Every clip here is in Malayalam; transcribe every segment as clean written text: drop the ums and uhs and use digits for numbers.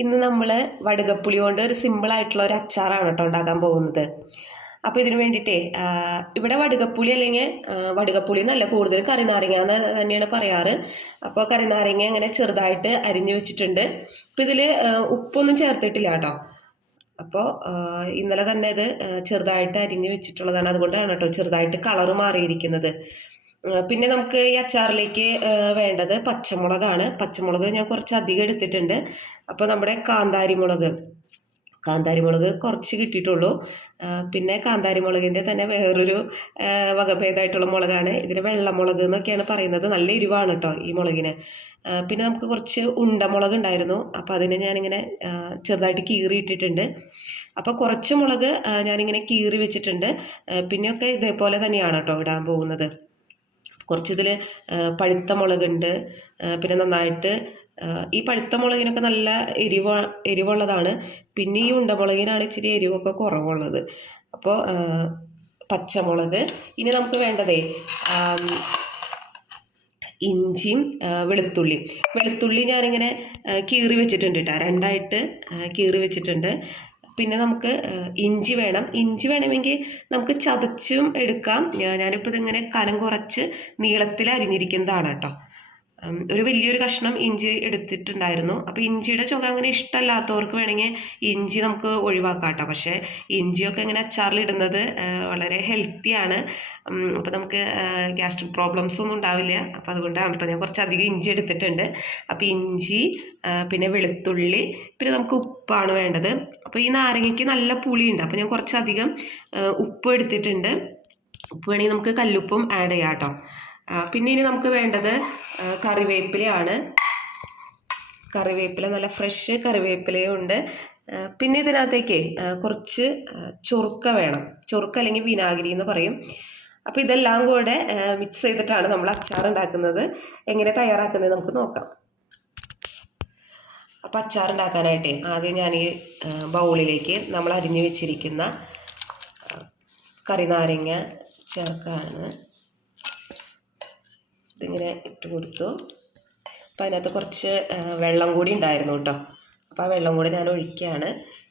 ഇന്ന് നമ്മൾ വടുകപ്പുളി കൊണ്ട് ഒരു സിമ്പിളായിട്ടുള്ള ഒരു അച്ചാറാണ് കേട്ടോ ഉണ്ടാക്കാൻ പോകുന്നത്. അപ്പോൾ ഇതിന് വേണ്ടിയിട്ടേ ഇവിടെ വടുകപ്പുളി അല്ലെങ്കിൽ വടുകപ്പുളി എന്നല്ല, കൂടുതൽ കറിനാരങ്ങ എന്ന് തന്നെയാണ് പറയാറ്. അപ്പോൾ കറിനാരങ്ങ ഇങ്ങനെ ചെറുതായിട്ട് അരിഞ്ഞു വെച്ചിട്ടുണ്ട്. അപ്പോൾ ഇതിൽ ഉപ്പൊന്നും ചേർത്തിട്ടില്ല കേട്ടോ. അപ്പോൾ ഇന്നലെ തന്നെ ഇത് ചെറുതായിട്ട് അരിഞ്ഞു വെച്ചിട്ടുള്ളതാണ്, അതുകൊണ്ടാണ് കേട്ടോ ചെറുതായിട്ട് കളറ് മാറിയിരിക്കുന്നത്. പിന്നെ നമുക്ക് ഈ അച്ചാറിലേക്ക് വേണ്ടത് പച്ചമുളകാണ്. പച്ചമുളക് ഞാൻ കുറച്ച് അധികം എടുത്തിട്ടുണ്ട്. അപ്പോൾ നമ്മുടെ കാന്താരി മുളക് കുറച്ച് കിട്ടിയിട്ടുള്ളൂ. പിന്നെ കാന്താരി മുളകിൻ്റെ തന്നെ വേറൊരു വകഭേദമായിട്ടുള്ള മുളകാണ്, ഇതിന് വെള്ളമുളക് എന്നൊക്കെയാണ് പറയുന്നത്. നല്ല എരിവാണ് കേട്ടോ ഈ മുളകിന്. പിന്നെ നമുക്ക് കുറച്ച് ഉണ്ടമുളക് ഉണ്ടായിരുന്നു, അപ്പോൾ അതിനെ ഞാനിങ്ങനെ ചെറുതായിട്ട് കീറി ഇട്ടിട്ടുണ്ട്. അപ്പോൾ കുറച്ച് മുളക് ഞാനിങ്ങനെ കീറി വെച്ചിട്ടുണ്ട്. പിന്നെയൊക്കെ ഇതേപോലെ തന്നെയാണ് കേട്ടോ ഇടാൻ പോകുന്നത്. കുറച്ചിതിൽ പഴുത്ത മുളകുണ്ട്. പിന്നെ നന്നായിട്ട് ഈ പഴുത്ത മുളകിനൊക്കെ നല്ല എരിവുള്ളതാണ്. പിന്നെ ഈ ഉണ്ടമുളകിനാണ് ഇച്ചിരി എരിവൊക്കെ കുറവുള്ളത്. അപ്പോൾ പച്ചമുളക്. ഇനി നമുക്ക് വേണ്ടതേ ഇഞ്ചിയും വെളുത്തുള്ളി ഞാനിങ്ങനെ കീറി വെച്ചിട്ടുണ്ട് കേട്ടോ, രണ്ടായിട്ട് കീറി വെച്ചിട്ടുണ്ട്. പിന്നെ നമുക്ക് ഇഞ്ചി വേണമെങ്കിൽ നമുക്ക് ചതച്ചും എടുക്കാം. ഞാനിപ്പോൾ ഇതിങ്ങനെ കനം കുറച്ച് നീളത്തിൽ അരിഞ്ഞിരിക്കുന്നതാണ് കേട്ടോ. ഒരു വലിയൊരു കഷ്ണം ഇഞ്ചി എടുത്തിട്ടുണ്ടായിരുന്നു. അപ്പോൾ ഇഞ്ചിയുടെ ചുക അങ്ങനെ ഇഷ്ടമല്ലാത്തവർക്ക് വേണമെങ്കിൽ ഇഞ്ചി നമുക്ക് ഒഴിവാക്കാം കേട്ടോ. പക്ഷേ ഇഞ്ചിയൊക്കെ ഇങ്ങനെ അച്ചാറിലിടുന്നത് വളരെ ഹെൽത്തിയാണ്. അപ്പോൾ നമുക്ക് ഗ്യാസ്ട്രിക് പ്രോബ്ലംസ് ഒന്നും ഉണ്ടാവില്ല. അപ്പോൾ അതുകൊണ്ടാണ് കേട്ടോ ഞാൻ കുറച്ചധികം ഇഞ്ചി എടുത്തിട്ടുണ്ട്. അപ്പോൾ ഇഞ്ചി, പിന്നെ വെളുത്തുള്ളി, പിന്നെ നമുക്ക് ഉപ്പാണ് വേണ്ടത്. അപ്പോൾ ഈ നാരങ്ങയ്ക്ക് നല്ല പുളിയുണ്ട്, അപ്പോൾ ഞാൻ കുറച്ചധികം ഉപ്പ് എടുത്തിട്ടുണ്ട്. ഉപ്പ് വേണമെങ്കിൽ നമുക്ക് കല്ലുപ്പും ആഡ് ചെയ്യാം കേട്ടോ. പിന്നെ ഇനി നമുക്ക് വേണ്ടത് കറിവേപ്പിലയാണ്. കറിവേപ്പില നല്ല ഫ്രഷ് കറിവേപ്പിലയും ഉണ്ട്. പിന്നെ ഇതിനകത്തേക്ക് കുറച്ച് ചൊറുക്ക വേണം. ചൊറുക്ക അല്ലെങ്കിൽ വിനാഗിരി എന്ന് പറയും. അപ്പോൾ ഇതെല്ലാം കൂടെ മിക്സ് ചെയ്തിട്ടാണ് നമ്മൾ അച്ചാർ ഉണ്ടാക്കുന്നത്. എങ്ങനെ തയ്യാറാക്കുന്നത് നമുക്ക് നോക്കാം. അപ്പോൾ അച്ചാർ ഉണ്ടാക്കാനായിട്ടേ ആദ്യം ഞാൻ ഈ ബൗളിലേക്ക് നമ്മൾ അരിഞ്ഞു വെച്ചിരിക്കുന്ന കറിനാരങ്ങ ചേർക്കാണ്. ഇതിങ്ങനെ ഇട്ട് കൊടുത്തു. അപ്പോൾ അതിനകത്ത് കുറച്ച് വെള്ളം കൂടി ഉണ്ടായിരുന്നു കേട്ടോ. അപ്പോൾ ആ വെള്ളം കൂടി ഞാൻ ഒഴിക്കുകയാണ്.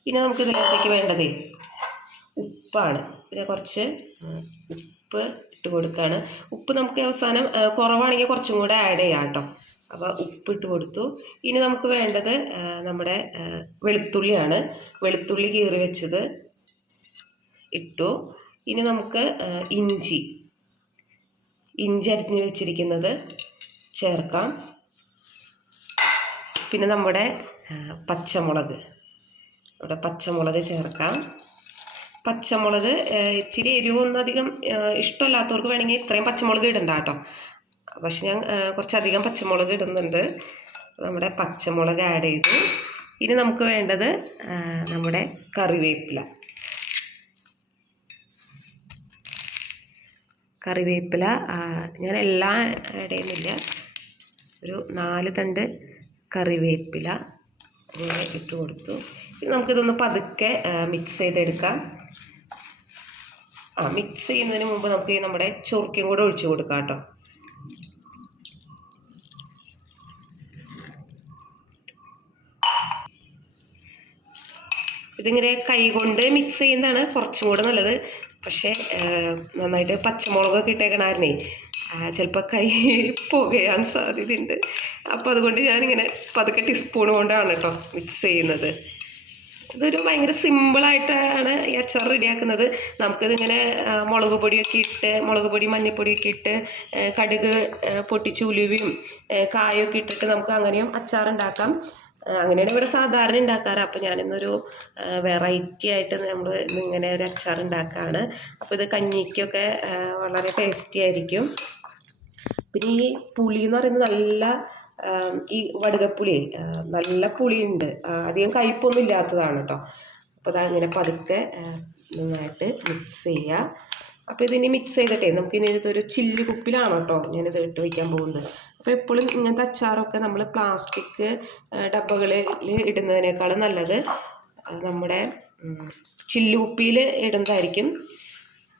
ഇനി നമുക്ക് ഇതിനകത്തേക്ക് വേണ്ടതേ ഉപ്പാണ്. പിന്നെ കുറച്ച് ഉപ്പ് ഇട്ട് കൊടുക്കുകയാണ്. ഉപ്പ് നമുക്ക് അവസാനം കുറവാണെങ്കിൽ കുറച്ചും കൂടെ ആഡ് ചെയ്യാം കേട്ടോ. അപ്പോൾ ഉപ്പ് ഇട്ട് കൊടുത്തു. ഇനി നമുക്ക് വേണ്ടത് നമ്മുടെ വെളുത്തുള്ളിയാണ്. വെളുത്തുള്ളി കീറി വെച്ചത് ഇട്ടു. ഇനി നമുക്ക് ഇഞ്ചി അരിഞ്ഞ് വെച്ചിരിക്കുന്നത് ചേർക്കാം. പിന്നെ നമ്മുടെ പച്ചമുളക് ചേർക്കാം. പച്ചമുളക് ഇച്ചിരി എരിവൊന്നും അധികം ഇഷ്ടമല്ലാത്തവർക്ക് വേണമെങ്കിൽ ഇത്രയും പച്ചമുളക് ഇടണ്ട കേട്ടോ. പക്ഷെ ഞാൻ കുറച്ചധികം പച്ചമുളക് ഇടുന്നുണ്ട്. നമ്മുടെ പച്ചമുളക് ആഡ് ചെയ്തു. ഇനി നമുക്ക് വേണ്ടത് നമ്മുടെ കറിവേപ്പില ഞാൻ എല്ലാം ആഡ് ചെയ്യുന്നില്ല. ഒരു 4 തണ്ട് കറിവേപ്പില അങ്ങനെ ഇട്ട് കൊടുത്തു. ഇനി നമുക്കിതൊന്ന് പതുക്കെ മിക്സ് ചെയ്തെടുക്കാം. മിക്സ് ചെയ്യുന്നതിന് മുമ്പ് നമുക്ക് നമ്മുടെ ചൊറുക്കയും കൂടെ ഒഴിച്ചു കൊടുക്കാം കേട്ടോ. ഇതിങ്ങനെ കൈ കൊണ്ട് മിക്സ് ചെയ്യുന്നതാണ് കുറച്ചും കൂടെ നല്ലത്. പക്ഷേ നന്നായിട്ട് പച്ചമുളകൊക്കെ ഇട്ടേക്കണായിരുന്നേ ചിലപ്പോൾ കൈ പുകയാൻ സാധ്യതയുണ്ട്. അപ്പോൾ അതുകൊണ്ട് ഞാനിങ്ങനെ പതുക്കെ ടീസ്പൂൺ കൊണ്ടാണ് കേട്ടോ മിക്സ് ചെയ്യുന്നത്. ഇതൊരു ഭയങ്കര സിമ്പിളായിട്ടാണ് ഈ അച്ചാർ റെഡിയാക്കുന്നത്. നമുക്കിതിങ്ങനെ മുളക് പൊടി മഞ്ഞൾപ്പൊടിയൊക്കെ ഇട്ട് കടുക് പൊട്ടിച്ച് ഉലുവയും കായൊക്കെ ഇട്ടിട്ട് നമുക്ക് അങ്ങനെയും അച്ചാർ ഉണ്ടാക്കാം. അങ്ങനെയാണ് ഇവിടെ സാധാരണ ഉണ്ടാക്കാറ്. അപ്പോൾ ഞാനിന്നൊരു വെറൈറ്റി ആയിട്ട് നമ്മൾ ഇന്നിങ്ങനെ ഒരു അച്ചാർ ഉണ്ടാക്കുകയാണ്. അപ്പോൾ ഇത് കഞ്ഞിക്കൊക്കെ വളരെ ടേസ്റ്റി ആയിരിക്കും. പിന്നെ ഈ പുളി എന്ന് പറയുന്നത് നല്ല ഈ വടുകപ്പുളി നല്ല പുളിയുണ്ട്, അധികം കയ്പൊന്നും ഇല്ലാത്തതാണ് കേട്ടോ. അപ്പോൾ അതങ്ങനെ പതുക്കെ നന്നായിട്ട് മിക്സ് ചെയ്യുക. അപ്പോൾ ഇതിനി മിക്സ് ചെയ്തിട്ടേ നമുക്കിനി ഇതൊരു ചില്ല് കുപ്പിലാണ് കേട്ടോ ഞാനിത് ഇട്ട് വയ്ക്കാൻ പോകുന്നത്. അപ്പോൾ എപ്പോഴും ഇങ്ങനത്തെ അച്ചാറൊക്കെ നമ്മൾ പ്ലാസ്റ്റിക് ഡബ്ബകളിൽ ഇടുന്നതിനേക്കാളും നല്ലത് നമ്മുടെ ചില്ലുകുപ്പിയിൽ ഇടുന്നതായിരിക്കും.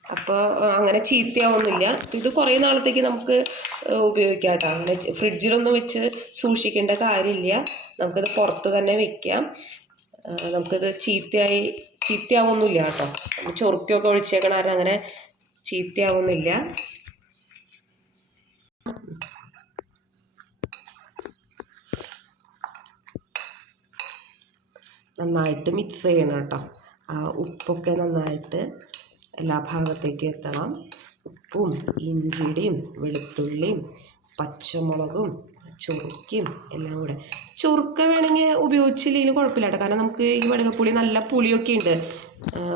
അപ്പോൾ അങ്ങനെ ചീത്തയാവുന്നില്ല. ഇത് കുറേ നാളത്തേക്ക് നമുക്ക് ഉപയോഗിക്കാം കേട്ടോ. അങ്ങനെ ഫ്രിഡ്ജിലൊന്നും വെച്ച് സൂക്ഷിക്കേണ്ട കാര്യമില്ല. നമുക്കിത് പുറത്ത് തന്നെ വെക്കാം. നമുക്കിത് ചീത്തയാവുന്നില്ല കേട്ടോ. ചൊറുക്കൊക്കെ ഒഴിച്ചേക്കണ കാരണം അങ്ങനെ ചീത്തയാവുന്നില്ല. നന്നായിട്ട് മിക്സ് ചെയ്യണം കേട്ടോ. ഉപ്പൊക്കെ നന്നായിട്ട് എല്ലാ ഭാഗത്തേക്കും എത്തണം. ഉപ്പും ഇഞ്ചിയുടെയും വെളുത്തുള്ളിയും പച്ചമുളകും ചൊറുക്കയും എല്ലാം കൂടെ. ചൊറുക്ക വേണമെങ്കിൽ ഉപയോഗിച്ചില്ലെങ്കിലും കുഴപ്പമില്ല കേട്ടോ. കാരണം നമുക്ക് ഈ വടുകപ്പുളി നല്ല പുളിയൊക്കെ ഉണ്ട്.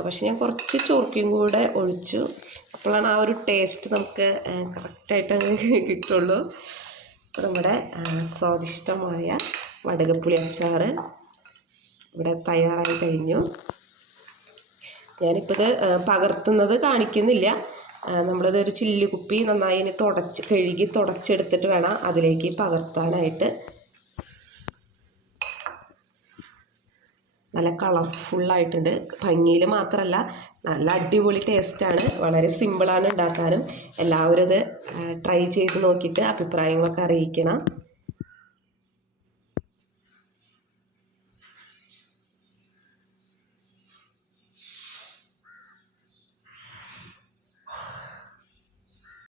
പക്ഷെ ഞാൻ കുറച്ച് ചൊറുക്കയും കൂടെ ഒഴിച്ചു. അപ്പോഴാണ് ആ ഒരു ടേസ്റ്റ് നമുക്ക് കറക്റ്റായിട്ട് കിട്ടുള്ളൂ. അപ്പോൾ നമ്മുടെ സ്വാദിഷ്ടമായ വടുകപ്പുളി അച്ചാർ ഇവിടെ തയ്യാറായി കഴിഞ്ഞു. ഞാനിപ്പോൾ ഇത് പകർത്തുന്നത് കാണിക്കുന്നില്ല. നമ്മളിത് ഒരു ചില്ല് കുപ്പി നന്നായി കഴുകി തുടച്ചെടുത്തിട്ട് വേണം അതിലേക്ക് പകർത്താനായിട്ട്. നല്ല കളർഫുള്ളായിട്ടുണ്ട്. ഭംഗിയിൽ മാത്രമല്ല നല്ല അടിപൊളി ടേസ്റ്റാണ്. വളരെ സിമ്പിളാണ് ഉണ്ടാക്കാനും. എല്ലാവരും ഇത് ട്രൈ ചെയ്ത് നോക്കിയിട്ട് അഭിപ്രായങ്ങളൊക്കെ അറിയിക്കണം.